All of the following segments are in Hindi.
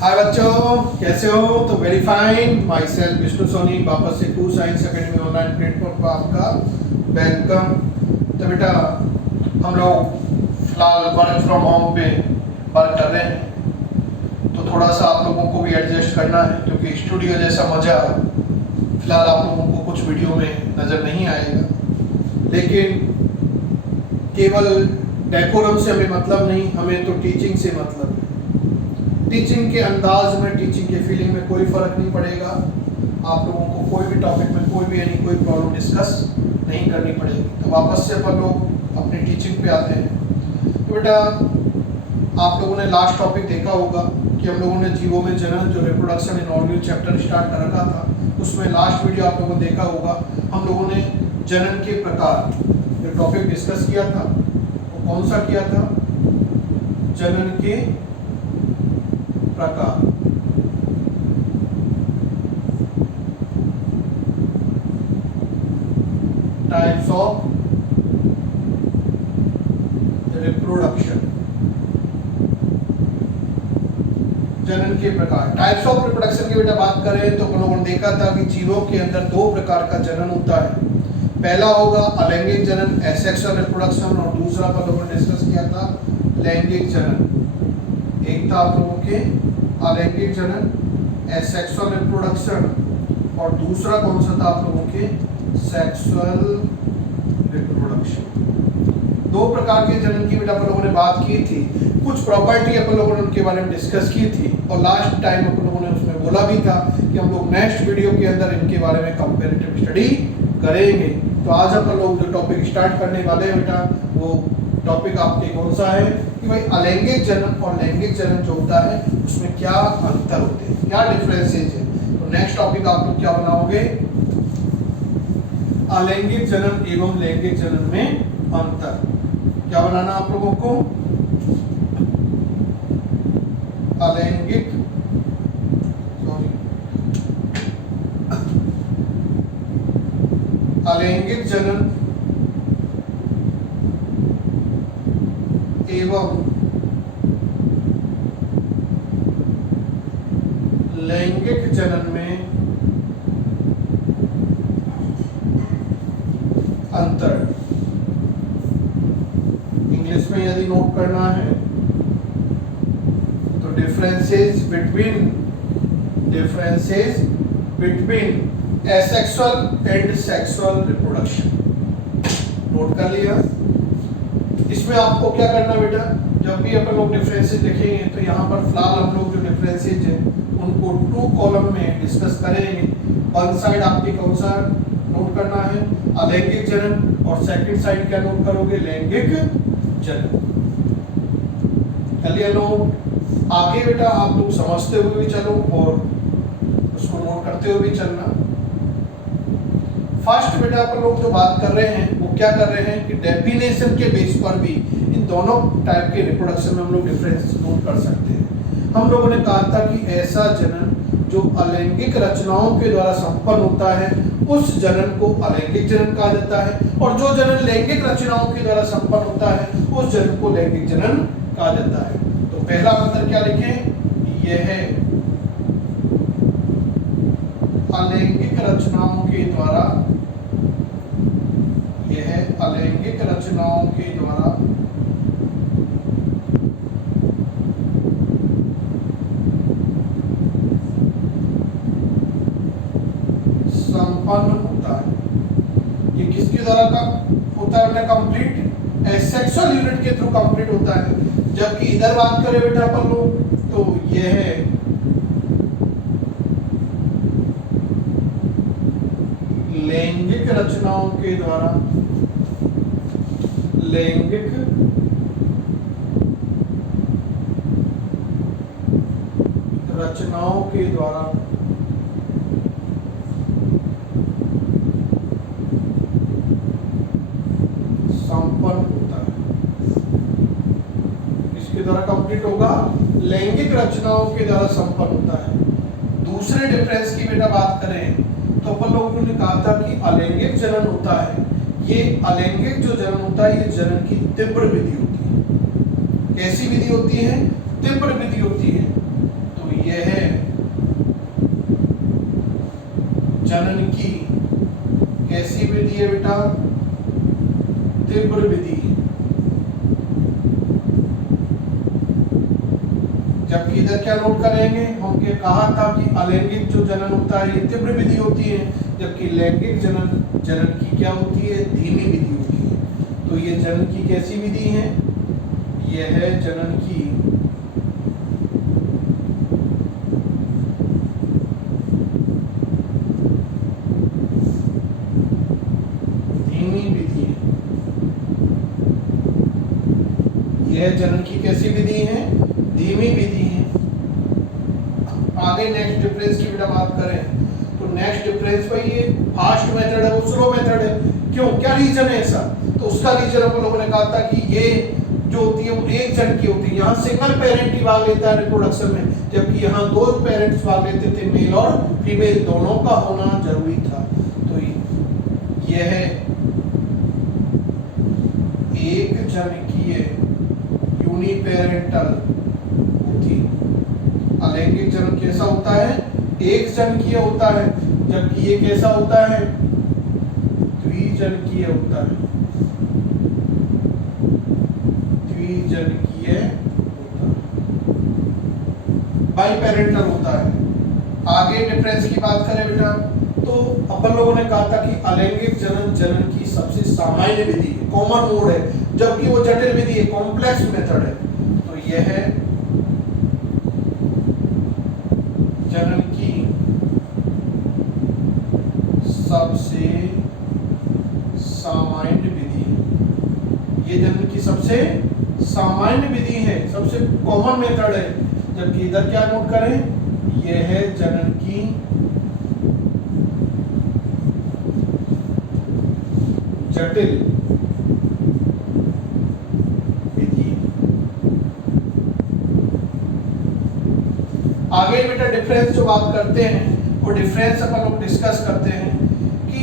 हाय बच्चों, कैसे हो? तो very fine. Myself Vishnu Soni, वापस से to Science Academy online platform पर आपका वेलकम। तो बेटा, हम लोग फिलहाल वर्क फ्रॉम होम पे वर्क कर रहे हैं, तो थोड़ा सा आप लोगों को भी एडजस्ट करना है, क्योंकि स्टूडियो जैसा मज़ा फिलहाल आप लोगों को कुछ वीडियो में नज़र नहीं आएगा। लेकिन केवल डेकोरम से हमें मतलब नहीं, हमें तो टीचिंग से मतलब है। टीचिंग के अंदाज में, टीचिंग के फीलिंग में कोई फ़र्क नहीं पड़ेगा। आप लोगों को कोई भी टॉपिक में कोई भी कोई प्रॉब्लम डिस्कस नहीं करनी पड़ेगी। तो वापस से अपन लोग अपनी टीचिंग पे आते हैं। तो बेटा, आप लोगों ने लास्ट टॉपिक देखा होगा कि हम लोगों ने जीवों में जनन, जो reproduction in organic chapter start कर रखा था, उसमें लास्ट वीडियो आप लोगों ने देखा होगा। हम लोगों ने जनन के प्रकार जो टॉपिक डिस्कस किया था वो कौन सा किया था? जनन के प्रकार। Types of reproduction. जनन के प्रकार, टाइप्स ऑफ रिप्रोडक्शन की बेटा बात करें तो हम लोगों ने देखा था कि जीवों के अंदर दो प्रकार का जनन होता है। पहला होगा अलैंगिक जनन, एसेक्सुअल रिप्रोडक्शन, और दूसरा पर लोगों ने डिस्कस किया था लैंगिक जनन। एक था आप लोगों के अलैंगिक जनन, एसेक्सुअल रिप्रोडक्शन, और दूसरा कौन सा था आप लोगों के? Sexual reproduction. दो प्रकार के जनन की बेटा अपन लोगों ने बात की थी। कुछ प्रॉपर्टी अपन लोगों ने उनके बारे में डिस्कस की थी, और लास्ट टाइम अपन लोगों ने उसमें बोला भी था कि हम लोग नेक्स्ट वीडियो के अंदर इनके बारे में कंपैरेटिव स्टडी करेंगे। तो आज अपन लोग जो टॉपिक स्टार्ट करने वाले हैं बेटा, वो टॉपिक आपके कौन सा है कि भाई अलैंगिक जनन और लैंगिक जनन जो होता है उसमें क्या अंतर होते हैं, क्या डिफरेंसेस है। तो नेक्स्ट टॉपिक आप लोग क्या बनाओगे? अलैंगिक जनन एवं लैंगिक जनन में अंतर। क्या बनाना आप लोगों को? अलैंगिक अलैंगिक जनन एवं लैंगिक जनन में अंतर। इंग्लिश में यदि नोट करना है तो differences between asexual and sexual reproduction. Note कर लिया? इसमें आपको क्या करना बेटा, जब भी अपन लोग डिफरेंसेस लिखेंगे तो यहाँ पर फिलहाल हम लोग जो डिफरेंसेस हैं उनको टू कॉलम में डिस्कस करेंगे। वन साइड आपकी कौन सा नोट करना है? अलैंगिक जनन, और सेकंड साइड क्या नोट करोगे? लैंगिक जनन। चलिए नोट। आगे बेटा आप लोग समझते हुए भी चलो और उसको नोट करते हुए भी चलना। फर्स्ट बेटा अपन लोग जो बात कर रहे हैं वो क्या कर रहे हैं कि डेफिनेशन के बेस पर भी इन दोनों टाइप के रिप्रोडक्शन में हम लोग डिफरेंस नोट कर सकते हैं। हम लोगों ने कहा था कि ऐसा जनन जो अलैंगिक रचनाओं के द्वारा संपन्न होता है उस जनन को अलैंगिक जनन कहा जाता है, और जो जनन लैंगिक रचनाओं के द्वारा संपन्न होता है उस जनन को लैंगिक जनन कहा जाता है। तो पहला अंतर क्या लिखें? यह है अलैंगिक रचनाओं के द्वारा, यह अलैंगिक रचनाओं के द्वारा संपन्न होता है। ये किसके द्वारा का होता है? कंप्लीट एसेक्सुअल यूनिट के थ्रू कंप्लीट होता है। जबकि इधर बात करें बेटा अपन लोग तो यह है लैंगिक रचनाओं के द्वारा, लैंगिक रचनाओं के द्वारा संपन्न होता है। इसके द्वारा कंप्लीट होगा? लैंगिक रचनाओं के द्वारा संपन्न होता है। दूसरे डिफरेंस की बेटा बात करें तो अपन लोगों ने कहा था कि अलैंगिक जनन होता है, ये अलैंगिक जो जनन होता है ये जनन की तीव्र विधि होती है। कैसी विधि होती है? तीव्र विधि होती है। तो यह तीव्र विधि, जबकि इधर क्या नोट करेंगे, हमने कहा था कि अलैंगिक जो जनन होता है ये तीव्र विधि होती है, जबकि लैंगिक जनन की क्या होती है, धीमी विधि होती है। तो ये जनन की कैसी विधि है, यह है जनन की धीमी विधि है। यह जनन की कैसी विधि है, धीमी विधि है। आगे नेक्स्ट डिफरेंस की बेटा बात करें तो नेक्स्ट डिफरेंस भाई ये फास्ट मेथड है, वो स्लो मेथड है। क्यों, क्या रीजन है ऐसा, तो उसका रीजन हम लोगों ने कहा था कि ये जो होती है वो एक जन की होती है, यहाँ सिंगल पेरेंट ही भाग लेता है रिप्रोडक्शन में, जबकि यहाँ दो पेरेंट्स भाग लेते थे, मेल और फीमेल दोनों का होना जरूरी था। तो यह एक जनकीय यूनिपेरेंटल होती। अलैंगिक जनन कैसा होता है, एक जनकीय होता है, जबकि ये कैसा होता है, द्विजनकीय होता है, द्विजनकीय होता है, बाई पेरेंटल होता है। आगे डिफरेंस की बात करें बेटा तो अपन लोगों ने कहा था कि अलैंगिक जनन की सबसे सामान्य विधि है, कॉमन मोड है, जबकि वो जटिल विधि है, कॉम्प्लेक्स मेथड है। तो यह है जनन की सबसे सामान्य विधि है, ये जनन की सबसे सामान्य विधि है, सबसे कॉमन मेथड है। जबकि इधर क्या नोट करें, यह है जनन की जटिल विधि। आगे बेटा डिफरेंस जो बात करते हैं वो डिफरेंस अपन लोग डिस्कस करते हैं कि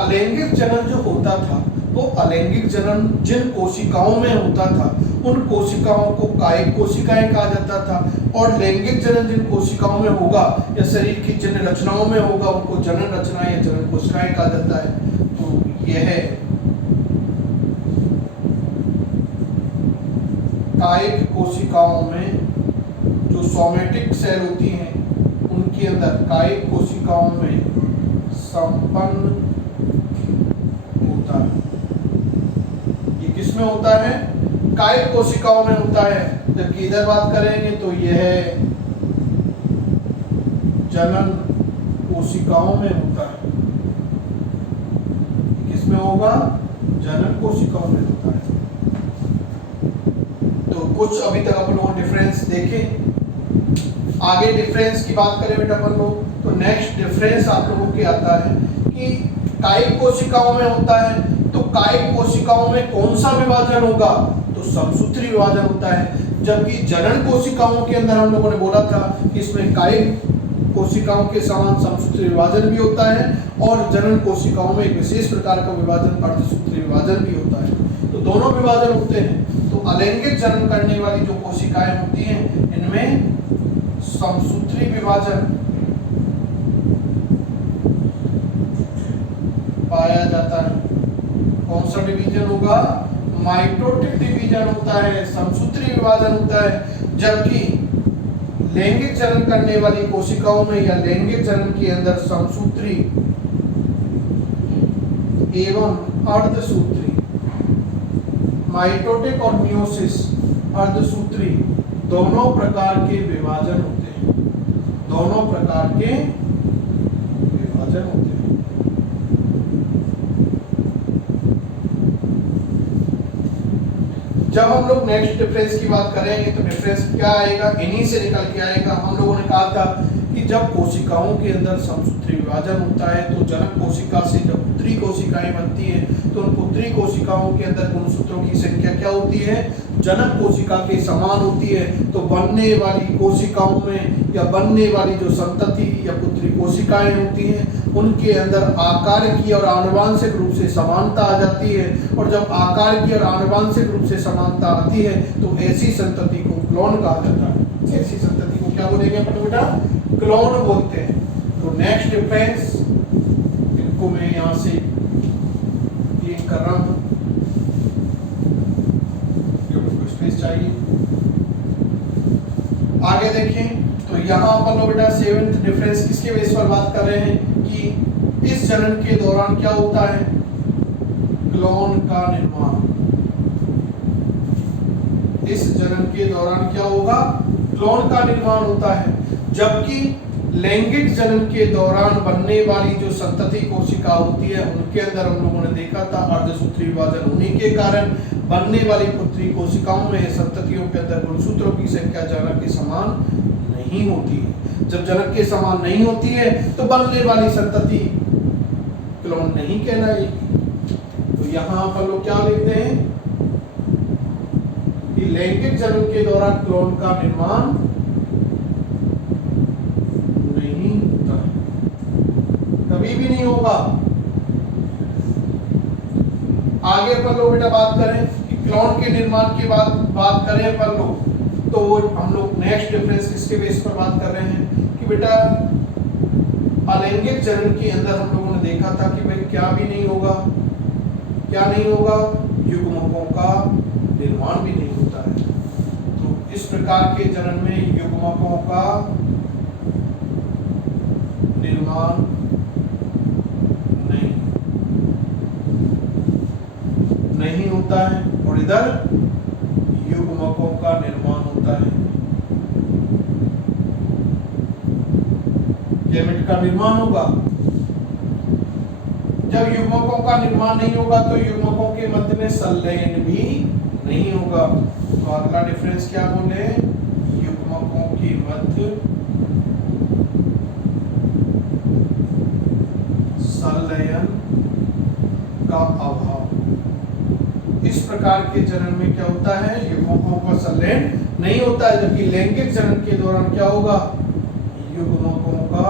अलैंगिक जनन जो होता था वो अलैंगिक जनन जिन कोशिकाओं में होता था उन कोशिकाओं को कायिक कोशिकाएं कहा जाता था, और लैंगिक जनन जिन कोशिकाओं में होगा या शरीर की जिन रचनाओं में होगा उनको जनन रचना या जनन कोशिकाएं कहा जाता है। तो यह है कायिक कोशिकाओं में जो सोमेटिक सेल होती हैं उनके अंदर कायिक कोशिकाओं में संपन्न होता है। ये किसमें होता है, कायिक कोशिकाओं में होता है। जबकि इधर बात करेंगे तो यह जनन कोशिकाओं में होता है। किसमें होगा, जनन कोशिकाओं में होता है। तो कुछ अभी तक अपन लोगों ने डिफरेंस देखे। आगे डिफरेंस की बात करें बेटा अपन लोग तो नेक्स्ट डिफरेंस आप लोगों के आता है कि कायिक कोशिकाओं में होता है तो कायिक कोशिकाओं में कौन सा विभाजन होगा, तो समसूत्री विभाजन होता है। जबकि जनन कोशिकाओं के अंदर हम लोगों ने बोला था कि इसमें कायिक कोशिकाओं के समान समसूत्री विभाजन भी होता है और जनन कोशिकाओं में एक विशेष प्रकार का विभाजन अर्धसूत्री विभाजन भी होता है। तो दोनों विभाजन होते हैं। तो अलैंगिक जनन करने वाली जो कोशिकाएं होती हैं इनमें समसूत्री विभाजन पाया जाता है। कौन सा डिवीजन होगा, माइटोटिक डिवीजन होता है, समसूत्री विभाजन होता है। जबकि लैंगिक जनन करने वाली कोशिकाओं में या लैंगिक जनन के अंदर समसूत्री एवं अर्धसूत्री, माइटोटिक और मियोसिस अर्धसूत्री दोनों प्रकार के विभाजन होते हैं, दोनों प्रकार के विभाजन होते हैं। जब हम लोग नेक्स्ट डिफरेंस की बात करेंगे तो डिफरेंस क्या आएगा, इन्हीं से निकल के आएगा। हम लोगों ने कहा था कि जब कोशिकाओं के अंदर समसूत्री विभाजन होता है तो जनक कोशिका से जब पुत्री कोशिकाएं बनती हैं तो उन पुत्री कोशिकाओं के अंदर गुणसूत्रों की संख्या क्या होती है, जनक कोशिका के समान होती है। तो बनने वाली कोशिकाओं में या बनने वाली जो संतति या पुत्री कोशिकाएं होती हैं उनके अंदर आकार की और आनुवांशिक रूप से समानता आ जाती है। और जब आकार की और आनुवांशिक रूप से समानता आती है तो ऐसी संतति को क्लोन कहा जाता है। ऐसी संतति को क्या बोलेंगे अपन बेटा, क्लोन बोलते हैं। तो नेक्स्ट डिफरेंस, इनको मैं यहाँ से क्लिक कर रहा हूँ। स्पेस चाहिए। आगे देखें तो यहाँ अपन लोग बेटा सेवेंथ डिफरेंस किसके बेस पर बात कर रहे हैं कि इस जनन के दौरान क्या होता है, क्लोन का निर्माण। इस जनन के दौरान क्या होगा, क्लोन का निर्माण होता है। जबकि लैंगिक जनन के दौरान बनने वाली जो संतति कोशिका होती है उनके अंदर हम लोगों ने देखा था अर्धसूत्री विभाजन होने के कारण बनने वाली पुत्री कोशिकाओं में संततियों के अंदर गुणसूत्रों की संख्या जनक के समान नहीं होती है। जब जनक के समान नहीं होती है तो बनने वाली संतति क्लोन नहीं कहलाएगी। तो यहाँ पर लोग क्या लिखते हैं कि लैंगिक जनन के दौरान क्लोन का निर्माण नहीं होता है, कभी भी नहीं होगा। आगे पर लोग बेटा बात करें कि क्लोन के निर्माण की बात करें पर लोग तो हम लोग नेक्स्ट डिफरेंस किसके बेस पर बात कर रहे हैं कि बेटा अलैंगिक जनन के अंदर हम लोगों ने देखा था कि भाई क्या भी नहीं होगा, क्या नहीं होगा, युग्मकों का निर्माण भी नहीं होता है। तो इस प्रकार के जनन में युग्मकों का निर्माण नहीं होता है और इधर युग्मकों का निर्माण होता है। गैमेट का निर्माण होगा। जब युग्मकों का निर्माण नहीं होगा तो युग्मकों के मध्य में संलयन भी नहीं होगा। तो अगला डिफरेंस क्या बोले, युग्मकों के मध्य संलयन का अभाव। इस प्रकार के जनन में क्या होता है, युग्मकों का संलयन नहीं होता है। जबकि लैंगिक जनन के दौरान क्या होगा, युग्मकों का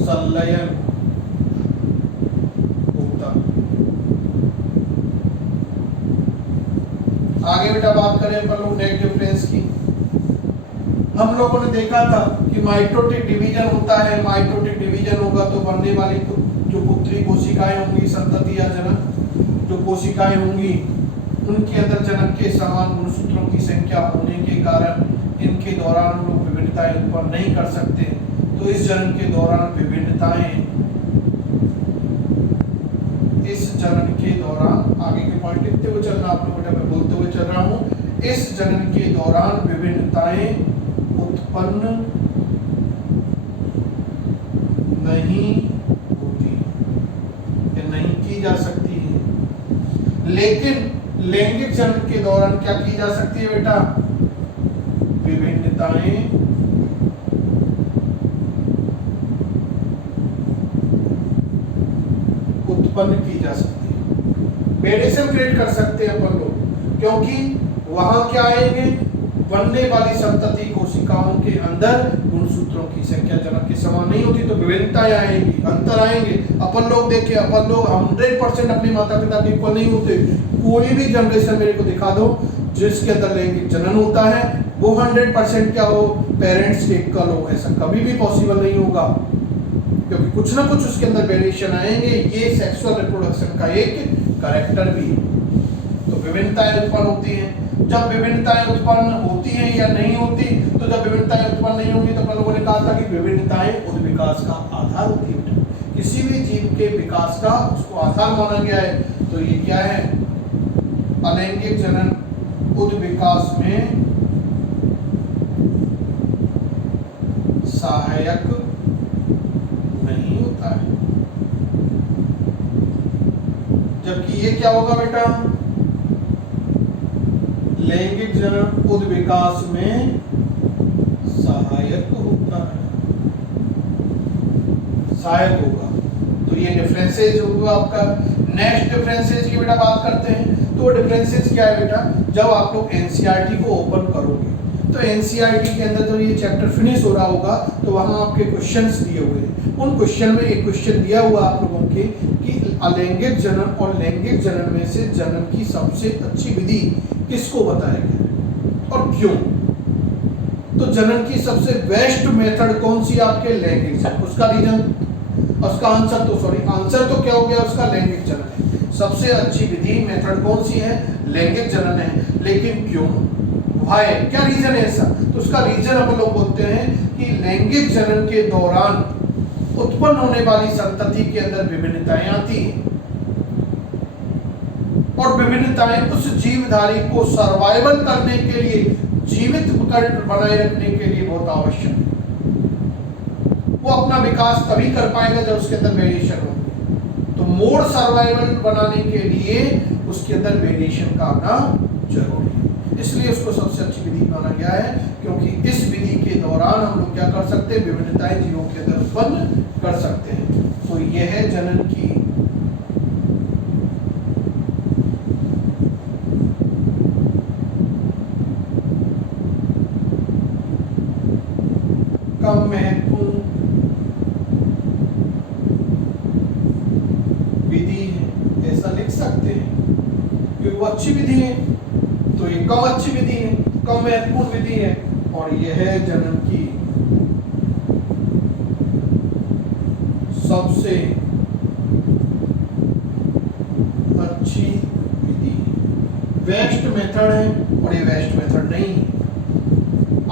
संलयन होता। आगे बेटा बात करें अपन लोग नेक्स्ट डिफरेंस की। हम लोगों ने देखा था कि माइटोटिक डिवीजन होता है। माइटोटिक डिवीजन होगा तो बनने वाली जो पुत्री कोशिकाएं होंगी, संतति या जनक जो कोशिकाएं होंगी उनके अंदर जनक के समान गुणसूत्रों की संख्या होने के कारण इनके दौरान हम लोग विभिन्नताएं उत्पन्न नहीं कर सकते। तो इस जनन के दौरान विभिन्नताएं, इस जनन के दौरान आगे के पॉइंट लिखते हुए चलना, आप लोग बेटा मैं बोलते हुए चल रहा हूँ, इस जनन के दौरान विभिन्नताएं उत्पन्न नहीं होती, नहीं की जा सकती है। लेकिन लैंगिक जनन के दौरान क्या की जा सकती है बेटा, विभिन्नताएं उत्पन्न की जा सकती है। वेरिएशन क्रिएट कर सकते हैं अपन लोग, क्योंकि वहां क्या आएंगे, बनने वाली संतति कोशिकाओं के अंदर गुणसूत्रों की संख्या जनक के समान नहीं होती तो विभिन्नताएं आएंगी, अंतर आएंगे। अपन लोग देखें, अपन लोग 100% अपने माता पिता के इक्वल नहीं होते। कोई भी जनरेशन मेरे को दिखा दो जिसके अंदर लैंगिक जनन होता है वो 100% क्या हो, पेरेंट्स के इक्वल हो, ऐसा कभी भी पॉसिबल नहीं होगा, क्योंकि कुछ ना कुछ उसके अंदर वेरिएशन आएंगे। ये सेक्सुअल रिप्रोडक्शन का एक कैरेक्टर भी है। तो विभिन्नताएं उत्पन्न होती हैं। जब विभिन्नताएं उत्पन्न होती हैं या नहीं होती, तो जब विभिन्नताएं उत्पन्न नहीं होंगी तो अपन लोगों ने कहा था कि विभिन्नताएं उस विकास का आधार होती है। किसी भी जीव के विकास का उसको आधार माना गया है। तो ये क्या है, अलैंगिक जनन उद विकास में सहायक नहीं होता है। जबकि ये क्या होगा बेटा, लैंगिक जनन उद विकास में सहायक होता है, सहायक होगा। तो ये डिफरेंसेज होगा आपका। नेक्स्ट डिफरेंसेज की बेटा बात करते हैं। तो डिफरेंसेज क्या है बेटा, जब आप लोग एनसीईआरटी को ओपन करोगे तो एनसीईआरटी के अंदर जब ये चैप्टर फिनिश हो रहा होगा तो वहां आपके क्वेश्चंस दिए हुए हैं। उन क्वेश्चन में एक क्वेश्चन दिया हुआ आप लोगों के कि अलैंगिक जनन और लैंगिक जनन में से जनन की सबसे अच्छी विधि किसको बताया गया और क्यों। तो जनन की सबसे बेस्ट मेथड कौन सी आपके, लैंगिक जनन। उसका रीजन, उसका आंसर तो क्या हो गया, उसका लैंगिक जनन है। सबसे अच्छी विधि मेथड कौन सी है? लैंगिक जनन है। लेकिन क्यों, वाई, क्या रीजन है ऐसा? तो उसका रीजन हम लोग बोलते हैं कि लैंगिक जनन के दौरान उत्पन्न होने वाली संतति के अंदर विभिन्नताएं आती हैं और विभिन्नताएं उस जीवधारी को सर्वाइवल करने के लिए, जीवित बनाए रखने के लिए बहुत आवश्यक है। वो अपना विकास तभी कर पाएगा जब उसके अंदर वेरिएशन हो। तो मोर सर्वाइवल बनाने के लिए उसके अंदर वेरिएशन का आना जरूरी है। इसलिए उसको सबसे अच्छी विधि माना गया है, क्योंकि इस विधि के दौरान हम लोग क्या कर सकते हैं? विभिन्नताएं जीवों के अंदर उत्पन्न कर सकते हैं। तो यह है जनन की कम महत्वपूर्ण विधि है, ऐसा लिख सकते हैं, क्योंकि वो अच्छी विधि है तो ये कम अच्छी विधि है, कम महत्वपूर्ण विधि है। और यह है जनन की सबसे अच्छी विधि, बेस्ट मेथड है और ये बेस्ट मेथड नहीं है।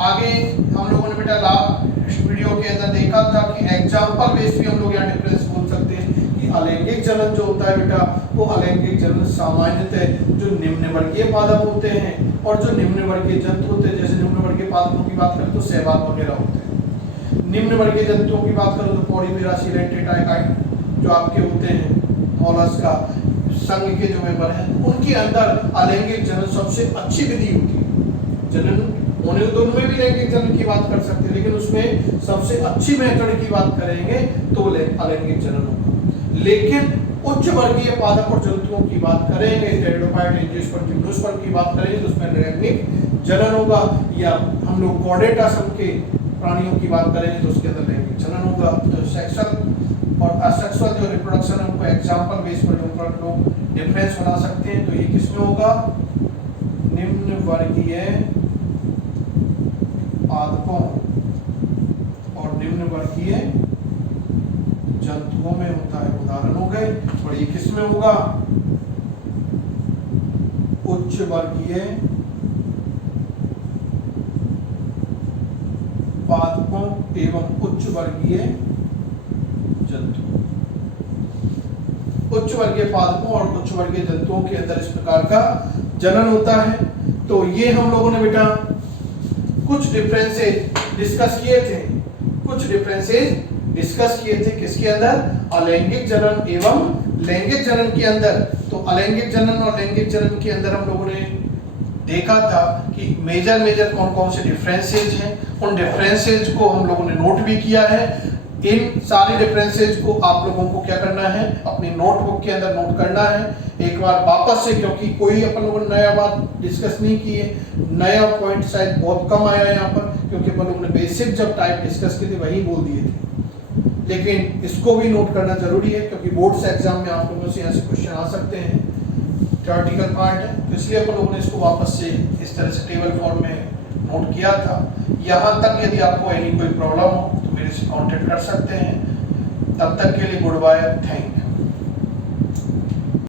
आगे हम लोगों ने बेटा लास्ट वीडियो के अंदर देखा था कि एग्जाम्पल बेस भी हम लोग यहाँ डिफरेंस बोल सकते हैं कि अलैंगिक जनन जो होता है बेटा, वो अलैंगिक जनन सामान्यतः जो निम्न वर्गीय पादप होते हैं और जो निम्न वर्गीय जंतु होते हैं, जैसे निम्न वर्गीय पादपों की बात करें तो सहवाग वगैरह होते हैं। निम्न वर्गीय जंतुओं की बात करें तो पॉलीमेरासी, टेट्राकाइट जो आपके होते हैं मोलस्का संघ के जो मेंबर हैं, उनके अंदर अलैंगिक जनन सबसे अच्छी विधि होती है। जनन होने तो उनमें भी लैंगिक जनन की बात कर सकते हैं, लेकिन उसमें सबसे अच्छी मेथड की बात करेंगे तो अलैंगिक जनन होगा। लेकिन उच्च वर्गीय पादप और जंतुओं की बात करेंगे, टेरिडोफाइट, एंजियोस्पर्म, जिम्नोस्पर्म की बात करेंगे तो उसमें लैंगिक जनन होगा। या हम लोग कॉर्डेटा सम के प्राणियों की बात करेंगे तो उसके अंदर लैंगिक जनन होगा। तो सेक्सुअल और असेक्सुअल जो रिप्रोडक्शन है उनको एग्जांपल बेस पर जो लोग डिफरेंस बना सकते हैं। तो ये किसमें होगा? निम्न वर्गीय पादपों और निम्न वर्गीय जंतुओं में होता है। उदाहरण हो गए। और ये किसमें होगा? उच्च वर्गीय पादपों एवं उच्च वर्गीय जंतु। उच्च वर्गीय पादपों और उच्च वर्गीय जंतुओं के अंदर इस प्रकार का जनन होता है। तो ये हम लोगों ने बेटा कुछ डिफरेंसेस डिस्कस किए थे, किसके अंदर? अलैंगिक जनन एवं लैंगिक जनन के अंदर। तो अलैंगिक जनन और लैंगिक जनन के अंदर हम लोगों ने देखा था कि मेजर कौन कौन से डिफरेंसेस हैं। उन डिफरेंसेस को हम लोगों ने नोट भी किया है। इन सारे डिफरेंसेस को आप लोगों को क्या करना है? अपनी नोटबुक के अंदर नोट करना है एक बार वापस से, क्योंकि कोई अपन लोगों ने नया बात डिस्कस नहीं की है। नया पॉइंट शायद बहुत कम आया है यहाँ पर, क्योंकि अपन लोगों ने बेसिक जब टाइप डिस्कस किए थे वही बोल दिए थे। लेकिन इसको भी नोट करना जरूरी है, क्योंकि बोर्ड्स एग्जाम में आप लोगों से यहाँ से क्वेश्चन आ सकते हैं। थ्योरेटिकल पार्ट है, तो इसलिए अपन लोगों ने इसको वापस से इस तरह से टेबल फॉर्म में नोट किया था। यहाँ तक यदि आपको कोई प्रॉब्लम हो तो मेरे से कांटेक्ट कर सकते हैं। तब तक के लिए गुड बाय, थैंक यू।